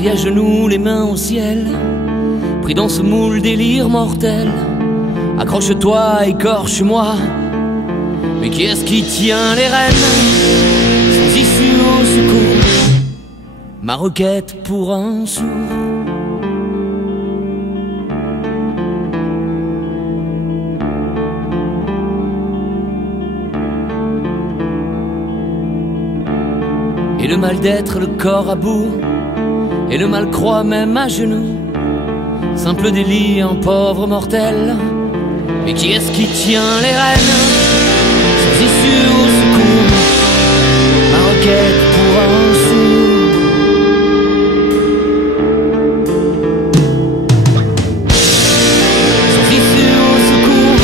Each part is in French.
pris à genoux, les mains au ciel, pris dans ce moule délire mortel. Accroche-toi, écorche-moi, mais qui est-ce qui tient les rênes? Sans issue au secours, ma requête pour un sourd. Et le mal d'être le corps à bout, et le mal croit même à genoux. Simple délit, un pauvre mortel, mais qui est-ce qui tient les rênes? Sans issue au secours, ma requête pour un sourd. Sans issue au secours,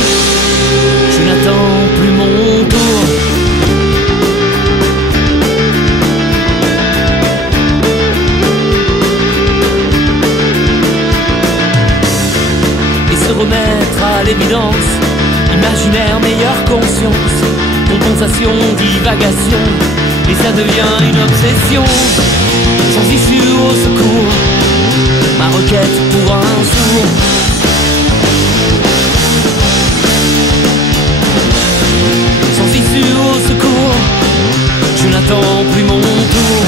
je n'attends plus mon tour. Remettre à l'évidence, imaginaire, meilleure conscience, compensation, divagation, et ça devient une obsession. Sans issue au secours, ma requête pour un sourd. Sans issue au secours, je n'attends plus mon tour.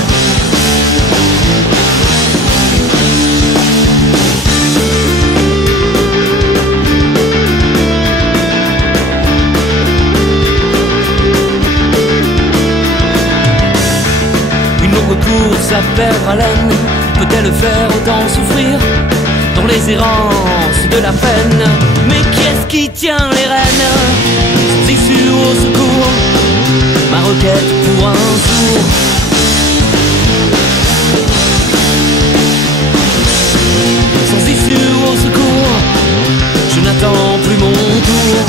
Course à perdre haleine, peut-elle faire autant souffrir dans les errances de la peine? Mais qui est-ce qui tient les rênes? Sans issue au secours, ma requête pour un sourd. Sans issue au secours, je n'attends plus mon tour.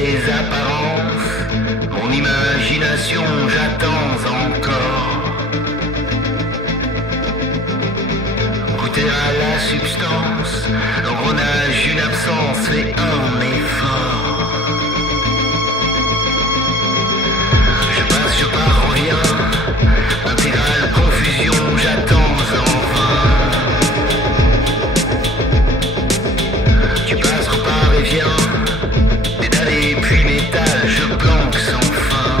Les apparences, mon imagination, j'attends encore. Goûter à la substance, l'engrenage, une absence, fait un effort. Je passe, je pars, reviens, intégrale confusion, j'attends en vain. Tu passes, repars et viens. Et puis métal, je planque sans fin.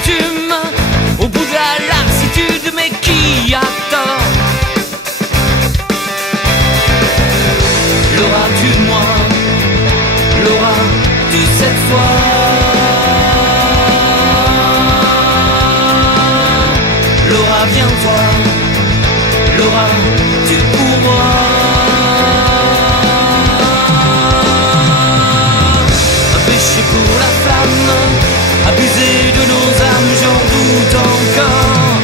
l'amertume, au bout de la lassitude, mais qui a tort? L'auras-tu de moi? L'auras-tu cette fois? Laura, viens-toi. L'auras-tu pour moi? Un péché pour la flamme, abuser de nos âmes, j'en doute encore.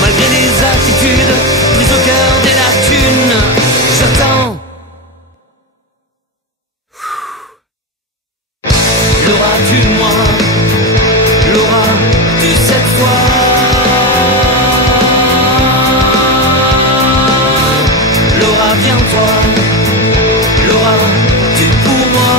Malgré les attitudes, prises au cœur des lacunes, j'attends. L'auras-tu de moi? L'auras-tu cette fois? Laura, viens-toi. L'auras-tu pour moi?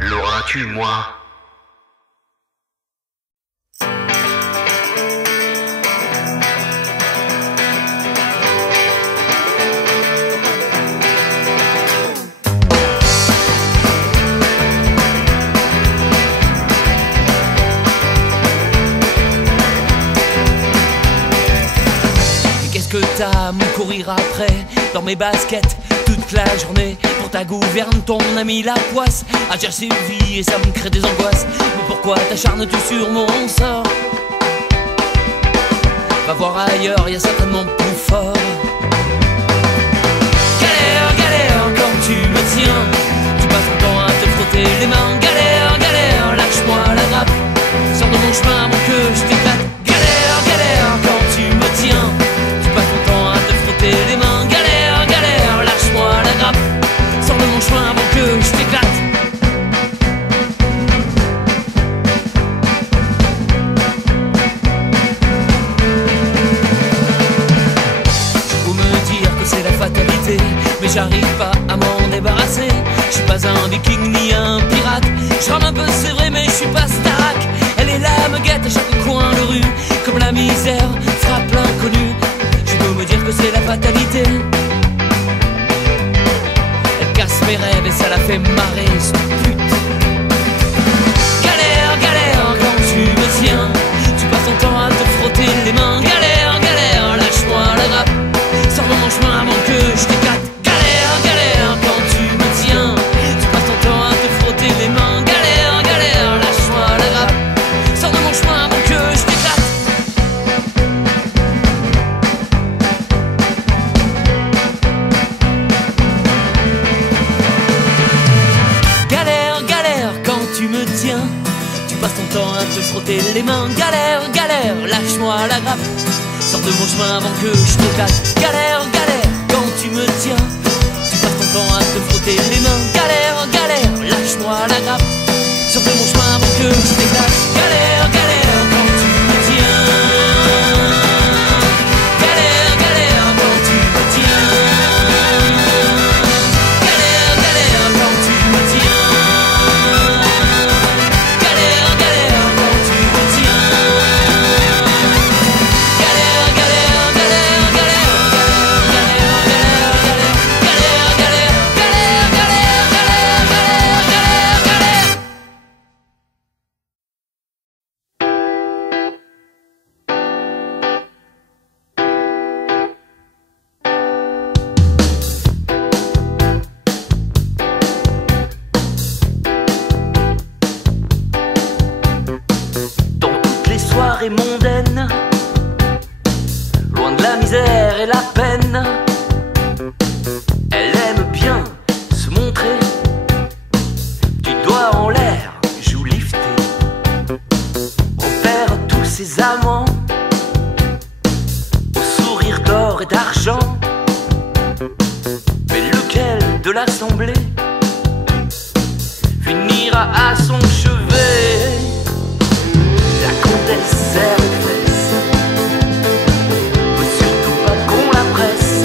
L'auras-tu moi? Qu'est-ce que t'as à me courir après dans mes baskets toute la journée? Pour ta gouverne, ton ami la poisse à dire ses vies et ça me crée des angoisses. Mais pourquoi t'acharnes-tu sur mon sort? Va voir ailleurs, y a certainement plus fort. Galère, galère, quand tu me tiens, tu passes ton temps à te frotter les mains. Galère, galère, lâche-moi la grappe, sors de mon chemin avant que je t'éclate. Galère, galère, quand tu me tiens, tu passes ton temps à te frotter les mains. Galère, galère, lâche-moi la grappe, sors de mon chemin avant que je t'éclate. C'est la fatalité, mais j'arrive pas à m'en débarrasser. Je suis pas un viking ni un pirate. Je rame un peu, c'est vrai, mais je suis pas Starak. Elle est là, me guette à chaque coin de rue, comme la misère frappe l'inconnu. Je peux me dire que c'est la fatalité. Elle casse mes rêves et ça la fait marrer, cette pute. Galère, galère, quand tu me tiens, tu passes ton temps à te frotter les mains. Galère, galère, lâche-moi la grappe, sors de mon chemin avant que je t'éclate. Galère, galère, quand tu me tiens, tu passes ton temps à te frotter les mains. Galère, galère, lâche-moi la grappe, sors de mon chemin avant que je t'éclate. Galère, galère, quand tu me tiens, tu passes ton temps à te frotter les mains. Galère, galère, lâche-moi la grappe, sors de mon chemin avant que je t'éclate. Galère, galère, quand tu me tiens, tu passes ton temps à te frotter les mains. Galère, galère, lâche-moi la grappe, sors de mon chemin avant que je t'éclate. Galère, galère, quand tu me tiens. Galère, galère, quand tu me tiens. Galère, galère, quand tu me tiens. Galère, galère, quand tu me tiens. Galère, galère, galère, galère, galère, galère, galère, galère, galère, galère, galère. Dans toutes les soirées mondaines, loin de la misère et la peine, elle aime bien se montrer, du doigt en l'air, joue liftée. On perd tous ses amants, au sourire d'or et d'argent. Mais lequel de l'assemblée finira à son chevet? La comtesse serre les fesses, veut surtout pas qu'on la presse.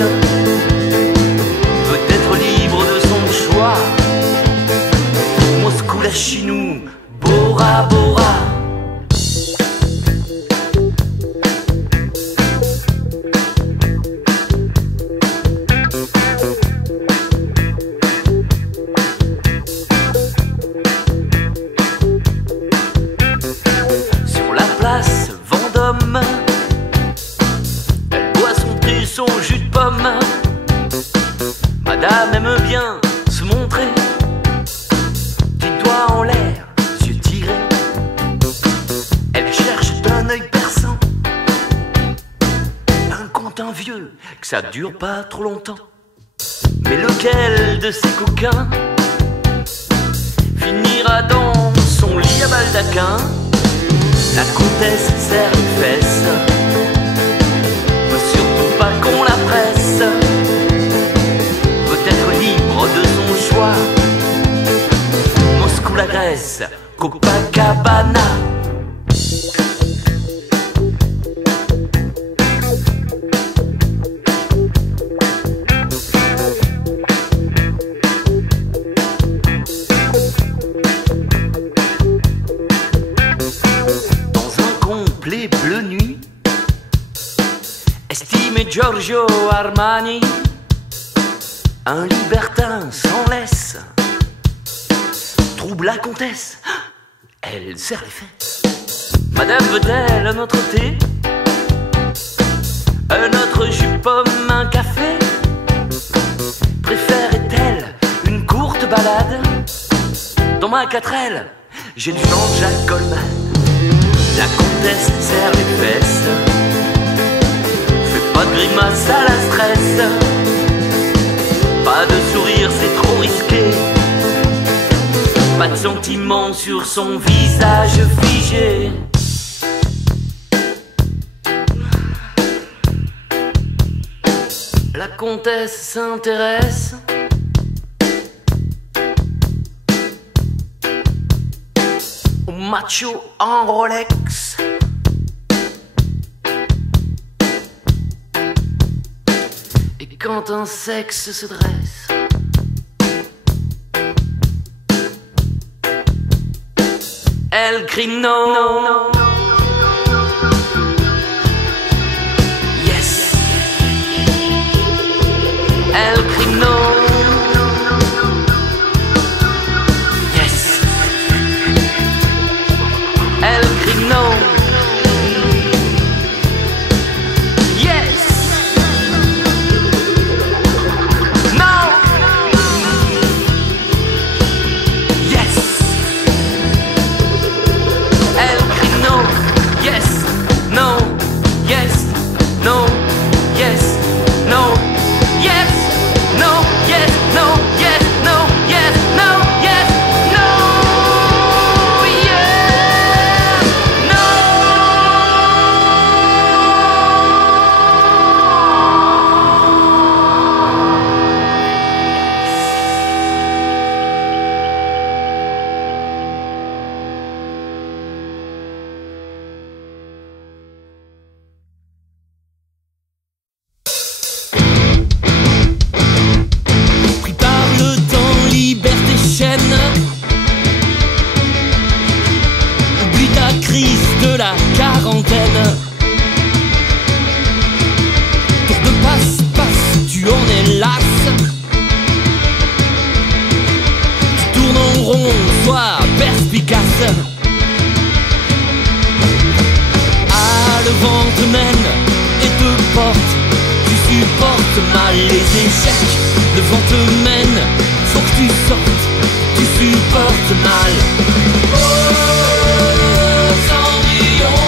Bora Bora. Sur la place Vendôme, elle boit son thé, son jus de pomme. Madame aime bien se montrer, des doigts en l'air, yeux tirés. Elle cherche d'un œil perçant un conte vieux, que ça dure pas trop longtemps. Mais lequel de ces coquins finira dans son lit à baldaquin? La comtesse serre les fesses, veut surtout pas qu'on la presse, veut être libre de son choix. Moscou, la Grèce, Copacabana. Les bleu nuit, estimé Giorgio Armani, un libertin s'en laisse, trouble la comtesse, elle serre les fesses. Madame veut-elle un autre thé, un autre jus de pomme, un café? Préfère-t-elle une courte balade? Dans ma 4L, j'ai du Jean-Jacques Goldman. La comtesse serre les fesses, fait pas de grimace à la stress, pas de sourire, c'est trop risqué, pas de sentiment sur son visage figé. La comtesse s'intéresse macho en Rolex, et quand un sexe se dresse, elle crie non. Yes, elle crie non. No. Yes. No. Yes. Elle crie no. Yes. No. Yes. No. Yes. No. Yes. No. Yes. No. Yes. No. Yes. No. Yes. No. Oublie ta crise de la quarantaine. Tour de passe-passe, tu en es lasse. Tu tournes en rond, sois perspicace. Ah, le vent te mène et te porte. Tu supportes mal les échecs. Le vent te mène, faut que tu sortes. Tu supportes mal. Oh, Cendrillon,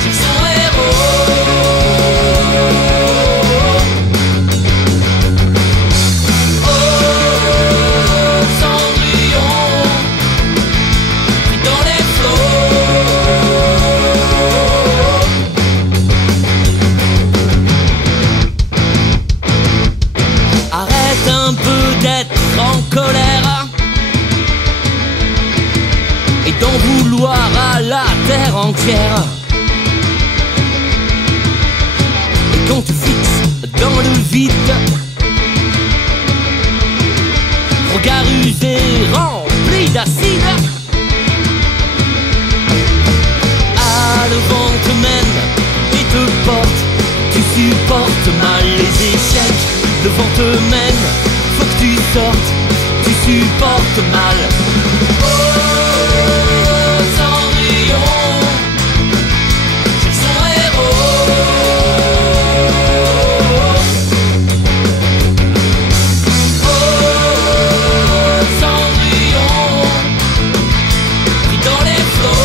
c'est son héros. Oh, Cendrillon, pris dans les flots. Arrête un peu d'être en colère et d'en vouloir à la terre entière. Et quand tu fixes dans le vide, regard usé rempli d'acide, s'en te mène, faut que tu sortes, tu supportes mal. Oh, Cendrillon, cherche son héros. Oh, Cendrillon, pris dans les flots.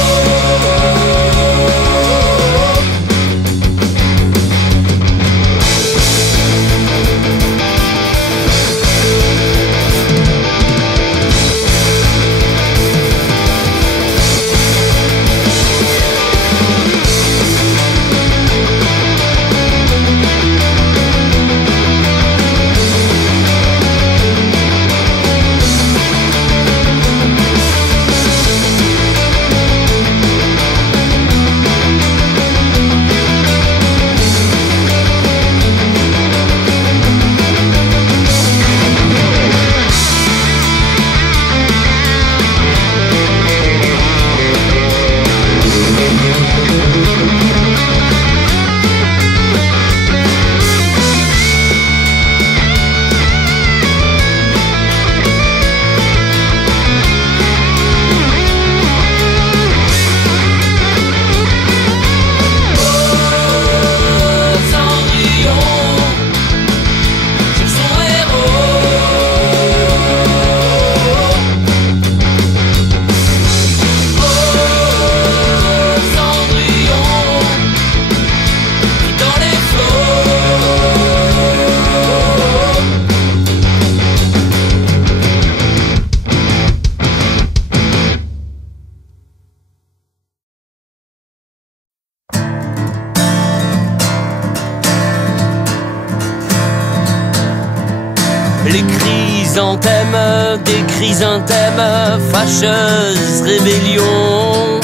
Les chrysanthèmes, des chrysanthèmes, fâcheuse rébellion.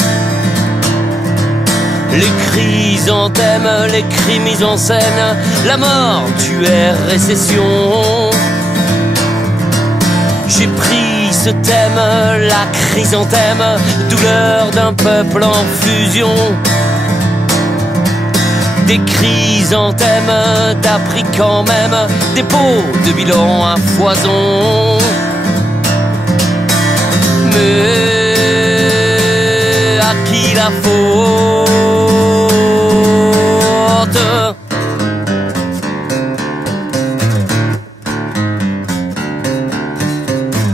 Les chrysanthèmes, les cris mis en scène, la mort, tuère, récession. J'ai pris ce thème, la chrysanthème, douleur d'un peuple en fusion. Des chrysanthèmes, t'as pris quand même des pots de bilan à foison. Mais à qui la faute?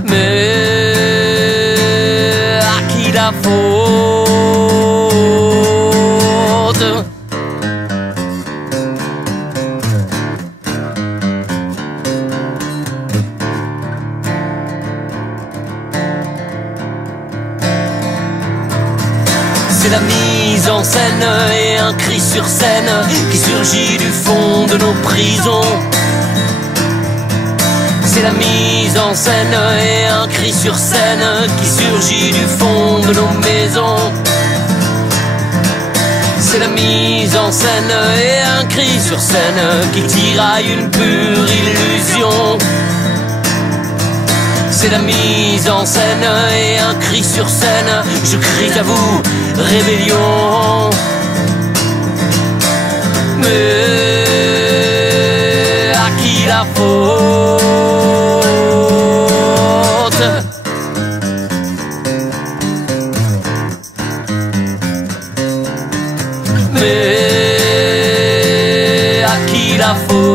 Mais à qui la faute? C'est la mise en scène et un cri sur scène qui surgit du fond de nos prisons. C'est la mise en scène et un cri sur scène qui surgit du fond de nos maisons. C'est la mise en scène et un cri sur scène qui tiraille une pure illusion. C'est la mise en scène et un cri sur scène, je crie à vous, rébellion. Mais à qui la faute? Mais à qui la faute?